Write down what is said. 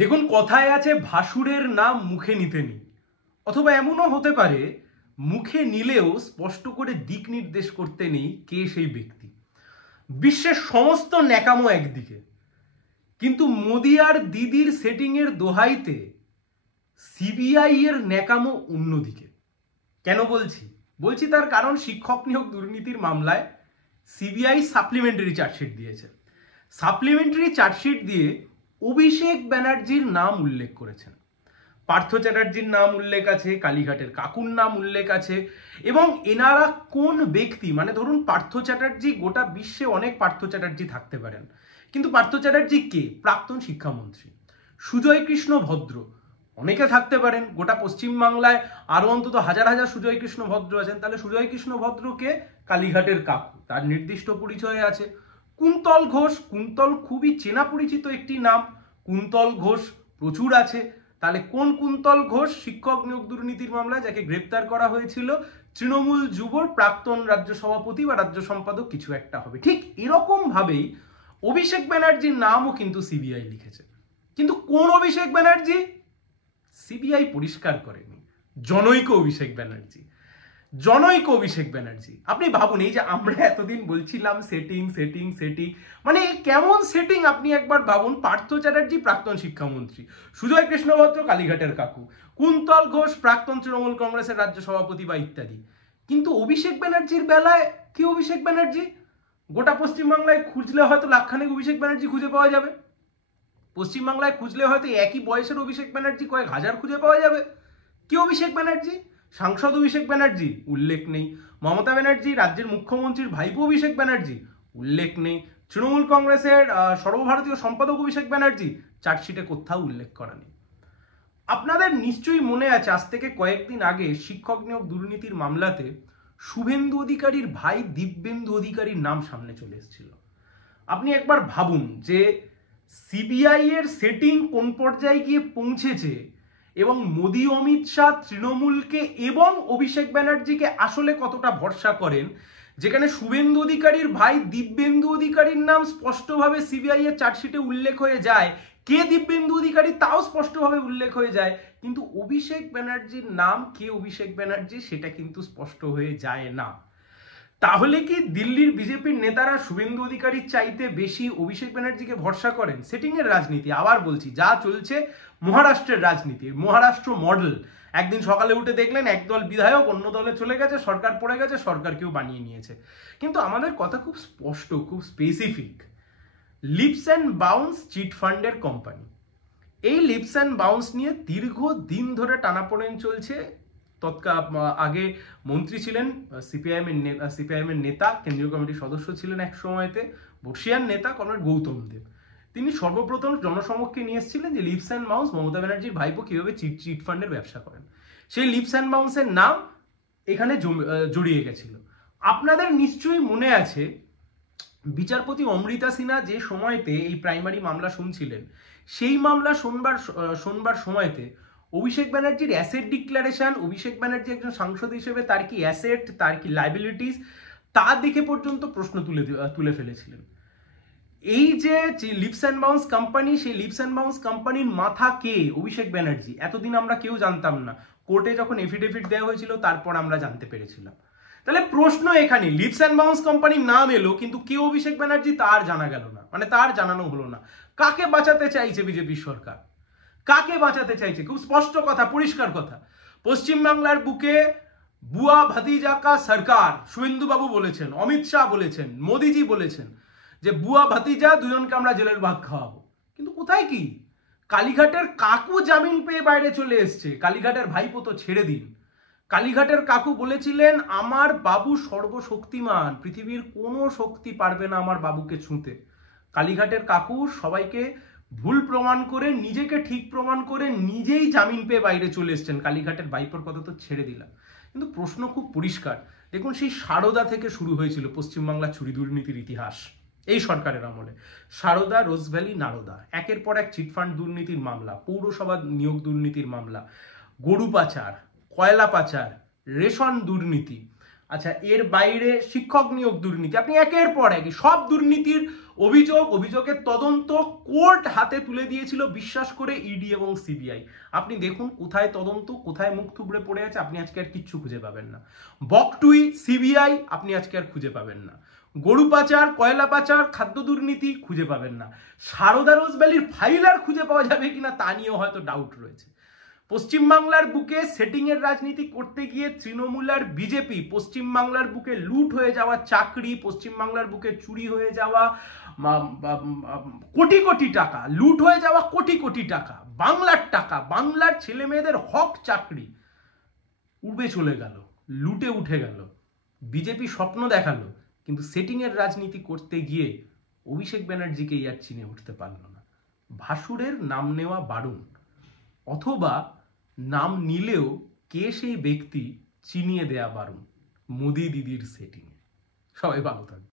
দেখুন, কথায় আছে ভাসুরের নাম মুখে নিতে নেই, অথবা এমনও হতে পারে মুখে নিলেও স্পষ্ট করে দিক নির্দেশ করতে নেই কে সেই ব্যক্তি। বিশ্বের সমস্ত ন্যাকামো একদিকে, কিন্তু মোদি আর দিদির সেটিং এর দোহাইতে সিবিআই এর ন্যাকামো অন্যদিকে। কেন বলছি তার কারণ শিক্ষক নিয়োগ দুর্নীতির মামলায় সিবিআই সাপ্লিমেন্টারি চার্জশিট দিয়েছে। সাপ্লিমেন্টারি চার্জশিট দিয়ে অভিষেক ব্যানার্জির নাম উল্লেখ করেছেন, পার্থ চ্যাটার্জির নাম উল্লেখ আছে, কালীঘাটের কাকুর নাম উল্লেখ আছে, এবং এনারা কোন ব্যক্তি, মানে ধরুন পার্থ চ্যাটার্জি, গোটা বিশ্বে অনেক পার্থ চ্যাটার্জি থাকতে পারেন, কিন্তু পার্থ চ্যাটার্জি কে? প্রাক্তন শিক্ষামন্ত্রী। সুজয় কৃষ্ণ ভদ্র অনেকে থাকতে পারেন, গোটা পশ্চিমবাংলায় আরো অন্তত হাজার হাজার সুজয় কৃষ্ণ ভদ্র আছেন, তাহলে সুজয় কৃষ্ণ ভদ্রকে কালীঘাটের কাকু, তার নির্দিষ্ট পরিচয় আছে। কুন্তল ঘোষ, কুন্তল খুবই চেনা পরিচিত একটি নাম, কুন্তল ঘোষ প্রচুর আছে। তাহলে কোন কুন্তল ঘোষ? শিক্ষক নিয়োগ দুর্নীতির মামলায় যাকে গ্রেপ্তার করা হয়েছিল তৃণমূল যুবর প্রাক্তন রাজ্য সভাপতি বা রাজ্য সম্পাদক কিছু একটা হবে। ঠিক এরকম ভাবেই অভিষেক ব্যানার্জির নামও কিন্তু সিবিআই লিখেছে, কিন্তু কোন অভিষেক ব্যানার্জি সিবিআই পরিষ্কার করেনি। জনৈক অভিষেক ব্যানার্জি, জনৈক অভিষেক ব্যানার্জি। আপনি ভাবুন, এই যে আমরা এতদিন বলছিলাম সেটিং সেটিং সেটিং, মানে কেমন সেটিং আপনি একবার ভাবুন। পার্থ চ্যাটার্জি প্রাক্তন শিক্ষামন্ত্রী, সুজয় কৃষ্ণ ভদ্র কালীঘাটের কাকু, কুন্তল ঘোষ প্রাক্তন তৃণমূল কংগ্রেসের রাজ্য সভাপতি বা ইত্যাদি। কিন্তু অভিষেক ব্যানার্জির বেলায় কি অভিষেক ব্যানার্জি? গোটা পশ্চিমবাংলায় খুঁজলে হয়তো লাখখানেক অভিষেক ব্যানার্জি খুঁজে পাওয়া যাবে। পশ্চিমবাংলায় খুঁজলে হয়তো একই বয়সের অভিষেক ব্যানার্জি কয়েক হাজার খুঁজে পাওয়া যাবে। কি অভিষেক ব্যানার্জি? সাংসদ অভিষেক ব্যানার্জি উল্লেখ নেই। মমতা ব্যানার্জি রাজ্যের মুখ্যমন্ত্রীর ভাইপো অভিষেক ব্যানার্জি উল্লেখ নেই। তৃণমূল কংগ্রেসের সর্বভারতীয় সম্পাদক অভিষেক ব্যানার্জি চার্জশিটে কোথাও উল্লেখ করা নেই। আপনাদের নিশ্চয়ই মনে আছে, আজ থেকে কয়েকদিন আগে শিক্ষক নিয়োগ দুর্নীতির মামলাতে শুভেন্দু অধিকারীর ভাই দিব্যেন্দু অধিকারীর নাম সামনে চলে এসেছিল। আপনি একবার ভাবুন যে সিবিআই এর সেটিং কোন পর্যায়ে গিয়ে পৌঁছেছে, এবং মোদি অমিত শাহ তৃণমূলকে এবং অভিষেক ব্যানার্জিকে আসলে কতটা ভরসা করেন, যেখানে শুভেন্দু অধিকারীর ভাই দিব্যেন্দু অধিকারীর নাম স্পষ্টভাবে সিবিআই এর চার্জশিটে উল্লেখ হয়ে যায়, কে দিব্যেন্দু অধিকারী তাও স্পষ্টভাবে উল্লেখ হয়ে যায়, কিন্তু অভিষেক ব্যানার্জির নাম, কে অভিষেক ব্যানার্জি সেটা কিন্তু স্পষ্ট হয়ে যায় না। তাহলে কি দিল্লির বিজেপির নেতারা শুভেন্দু অধিকারীর চাইতে বেশি অভিষেক ব্যানার্জিকে ভরসা করেন? সেটিং এর রাজনীতি, আবার বলছি, যা চলছে মহারাষ্ট্রের রাজনীতি, মহারাষ্ট্র মডেল। একদিন সকালে উঠে দেখলেন একদল বিধায়ক অন্য দলে চলে গেছে, সরকার পড়ে গেছে, সরকারকেও বানিয়ে নিয়েছে। কিন্তু আমাদের কথা খুব স্পষ্ট, খুব specific. Leaps and bounds chit ফান্ডের কোম্পানি, এই লিপস অ্যান্ড বাউন্স নিয়ে দীর্ঘদিন ধরে টানাপোড়েন চলছে। আগে মন্ত্রী ছিলেন সিপিআইএম এর নেতা, কেন্দ্রীয় কমিটির সদস্য ছিলেন এক সময়তে, বর্ষিয়ান নেতা কমরেড গৌতম দেব। তিনি সর্বপ্রথম জনসমক্ষে নিয়ে এসেছিলেন যে লিপস অ্যান্ড বাউন্স, মমতা ব্যানার্জির ভাইপো কিভাবে চিট ফান্ডের ব্যবসা করেন। সেই লিপস অ্যান্ড বাউন্সের নাম এখানে জড়িয়ে গেছিল। আপনাদের নিশ্চয়ই মনে আছে, বিচারপতি অমৃতা সিনহা যে সময়তে এই প্রাইমারি মামলা শুনছিলেন, সেই মামলা শোনবার সময়তে অভিষেক ব্যানার্জির অ্যাসেট ডিক্লারেশন, অভিষেক ব্যানার্জি একজন সাংসদ হিসেবে তার কি অ্যাসেট, তার কি লাইবিলিটিস, তা দেখে পর্যন্ত প্রশ্ন তুলে ফেলেছিলেন। এই যে লিপস অ্যান্ড বাউন্স কোম্পানি, সেই লিপস অ্যান্ড বাউন্স কোম্পানির মাথা কে? অভিষেক ব্যানার্জি। এতদিন আমরা কেউ জানতাম না, কোর্টে যখন এফিডেভিট দেওয়া হয়েছিল তারপর আমরা জানতে পেরেছিলাম। তাহলে প্রশ্ন এখানে, লিপস অ্যান্ড বাউন্স কোম্পানির নাম এলো, কিন্তু কে অভিষেক ব্যানার্জি তার জানা গেল না, মানে তার জানানো হলো না। কাকে বাঁচাতে চাইছে বিজেপি সরকার? কাকে বাঁচাতে চাইছে? খুব স্পষ্ট কথা, পরিষ্কার কথা। পশ্চিমবাংলার বুকে বুয়া ভাতিজা কা সরকার, শুভেন্দু বাবু বলেছেন, অমিত শাহ বলেছেন, মোদিজি বলেছেন যে বুয়া ভাতিজা দুজনকে আমরা জেলের ভাত খাওয়াবো। কিন্তু কোথায় কি? কালীঘাটের কাকু জামিন পেয়ে বাইরে চলে এসছে, কালীঘাটের ভাইপো তো ছেড়ে দিন। কালীঘাটের কাকু বলেছিলেন আমার বাবু সর্বশক্তিমান, পৃথিবীর কোনো শক্তি পারবে না আমার বাবুকে ছুঁতে। কালীঘাটের কাকু সবাইকে ভুল প্রমাণ করে, নিজেকে ঠিক প্রমাণ করে নিজেই জামিন পেয়ে বাইরে চলে এসছেন। কালীঘাটের ভাইপোর কথা তো ছেড়ে দিলাম। কিন্তু প্রশ্ন খুব পরিষ্কার। দেখুন, সেই সারদা থেকে শুরু হয়েছিল পশ্চিমবাংলা চুরি দুর্নীতির ইতিহাস এই সরকারের আমলে। সারদা, রোজভ্যালি, নারদা, একের পর এক চিটফান্ড দুর্নীতির মামলা, পৌরসভা নিয়োগ দুর্নীতির মামলা, গরু পাচার, কয়লা পাচার, রেশন দুর্নীতি, আচ্ছা, এর বাইরে শিক্ষক নিয়োগ দুর্নীতি, আপনি একের পর এক সব দুর্নীতির অভিযোগের তদন্ত কোর্ট হাতে তুলে দিয়েছিল বিশ্বাস করে ইডি এবং সিবিআই। আপনি দেখুন কোথায় তদন্ত, কোথায় মুখ থুবড়ে পড়ে আছে, আপনি আজকে আর কিচ্ছু খুঁজে পাবেন না। বকটুই, সিবিআই আপনি আজকে আর খুঁজে পাবেন না। গরু পাচার, কয়লা পাচার, খাদ্য দুর্নীতি খুঁজে পাবেন না। সারদা রোজভ্যালির ফাইল আর খুঁজে পাওয়া যাবে কিনা তা নিয়েও হয়তো ডাউট রয়েছে। পশ্চিমবাংলার বুকে সেটিং এর রাজনীতি করতে গিয়ে তৃণমূল আর বিজেপি পশ্চিমবাংলার বুকে লুট হয়ে যাওয়া চাকরি, পশ্চিমবাংলার বুকে চুরি হয়ে যাওয়া কোটি কোটি টাকা, লুট হয়ে যাওয়া কোটি কোটি টাকা, বাংলার টাকা, বাংলার ছেলে মেয়েদের হক চাকরি উড়ে চলে গেল, লুটে উঠে গেল। বিজেপি স্বপ্ন দেখালো, কিন্তু সেটিং এর রাজনীতি করতে গিয়ে অভিষেক ব্যানার্জিকে আর চিনে উঠতে পারল না। ভাসুরের নাম নেওয়া বারণ, অথবা নাম নিলেও কে সেই ব্যক্তি চিনিয়ে দেয়া বারণ। মোদি দিদির সেটিং। সবাই ভালো থাকবে।